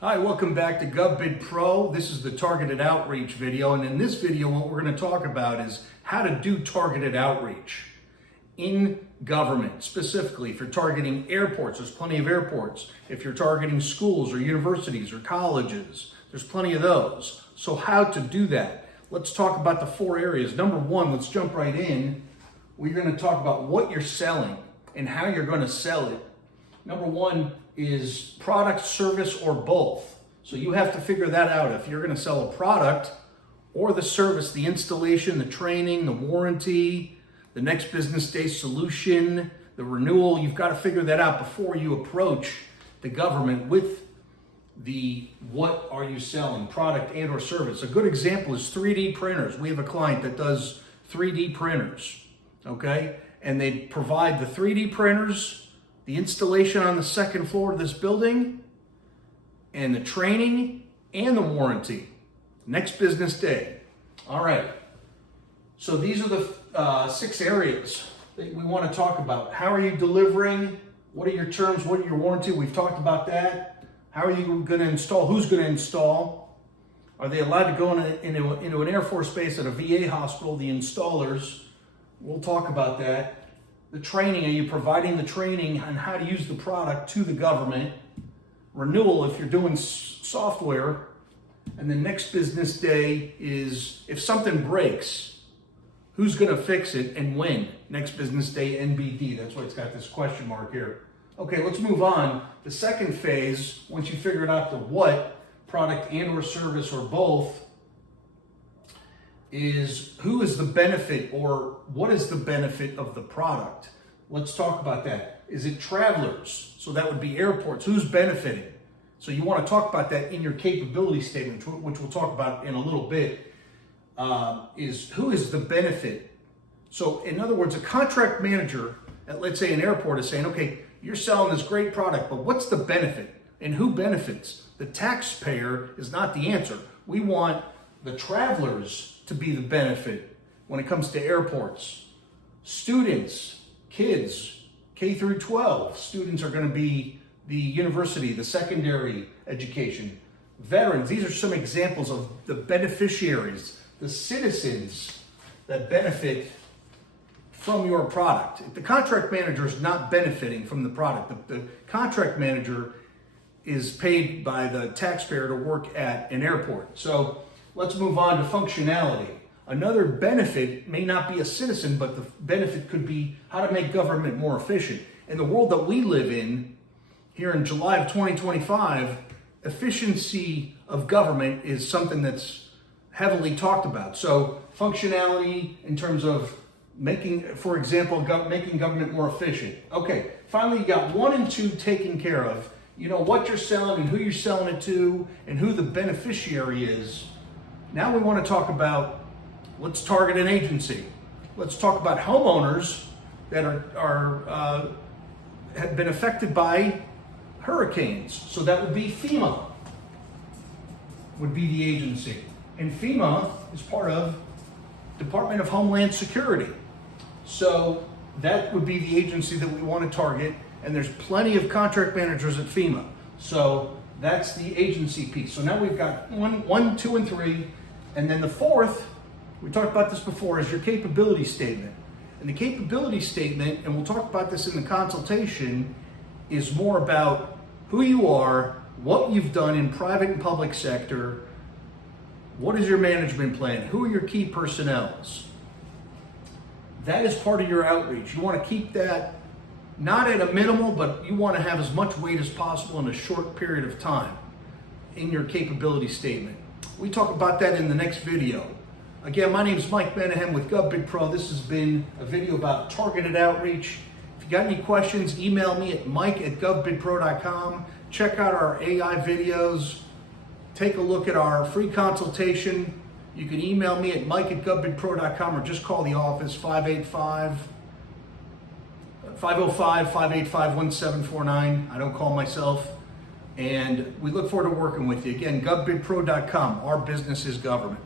Hi, welcome back to Govbid Pro. This is the targeted outreach video, and in this video what we're going to talk about is how to do targeted outreach in government. Specifically, if you're targeting airports, there's plenty of airports. If you're targeting schools or universities or colleges, there's plenty of those. So how to do that? Let's talk about the four areas. Number one, let's jump right in. We're going to talk about what you're selling and how you're going to sell it. Number one is product, service, or both. So you have to figure that out. If you're going to sell a product or the service, the installation, the training, the warranty, the next business day solution, the renewal, you've got to figure that out before you approach the government with the what are you selling, product and or service. A good example is 3D printers. We have a client that does 3D printers, okay? And they provide the 3D printers, the installation on the second floor of this building, and the training and the warranty. Next business day. All right. So these are the 6 areas that we want to talk about. How are you delivering? What are your terms? What are your warranty? We've talked about that. How are you going to install? Who's going to install? Are they allowed to go into an Air Force base at a VA hospital? The installers. We'll talk about that. The training, are you providing the training on how to use the product to the government? Renewal, if you're doing software. And the next business day is if something breaks, who's going to fix it and when? Next business day, NBD. That's why it's got this question mark here. Okay, let's move on. The second phase, once you figured out the what, product and or service or both, is who is the benefit or what is the benefit of the product? Let's talk about that. Is it travelers? So that would be airports. Who's benefiting? So you want to talk about that in your capability statement, which we'll talk about in a little bit, is who is the benefit? So in other words, a contract manager at, let's say, an airport is saying, okay, you're selling this great product, but what's the benefit? And who benefits? The taxpayer is not the answer. We want the travelers to be the benefit when it comes to airports. Students, kids, K through 12, students are going to be the university, the secondary education. Veterans, these are some examples of the beneficiaries, the citizens that benefit from your product. If the contract manager is not benefiting from the product, the contract manager is paid by the taxpayer to work at an airport. So let's move on to functionality. Another benefit may not be a citizen, but the benefit could be how to make government more efficient. In the world that we live in, here in July of 2025, efficiency of government is something that's heavily talked about. So functionality in terms of making, for example, making government more efficient. Okay, finally you got 1 and 2 taken care of. You know what you're selling and who you're selling it to and who the beneficiary is. Now we want to talk about, let's target an agency. Let's talk about homeowners that have been affected by hurricanes. So that would be FEMA, would be the agency. And FEMA is part of Department of Homeland Security. So that would be the agency that we want to target. And there's plenty of contract managers at FEMA. So that's the agency piece. So now we've got 1, 2, and 3. And then the fourth, we talked about this before, is your capability statement. And the capability statement, and we'll talk about this in the consultation, is more about who you are, what you've done in private and public sector, what is your management plan, who are your key personnels. That is part of your outreach. You want to keep that not at a minimal, but you want to have as much weight as possible in a short period of time in your capability statement. We talk about that in the next video. Again, my name is Mike Menahem with Govbid Pro. This has been a video about targeted outreach. If you got any questions, email me at mike@Govbidpro.com. Check out our AI videos. Take a look at our free consultation. You can email me at mike@Govbidpro.com or just call the office 505-585-1749. I don't call myself. And we look forward to working with you. Again, Govbidpro.com. Our business is government.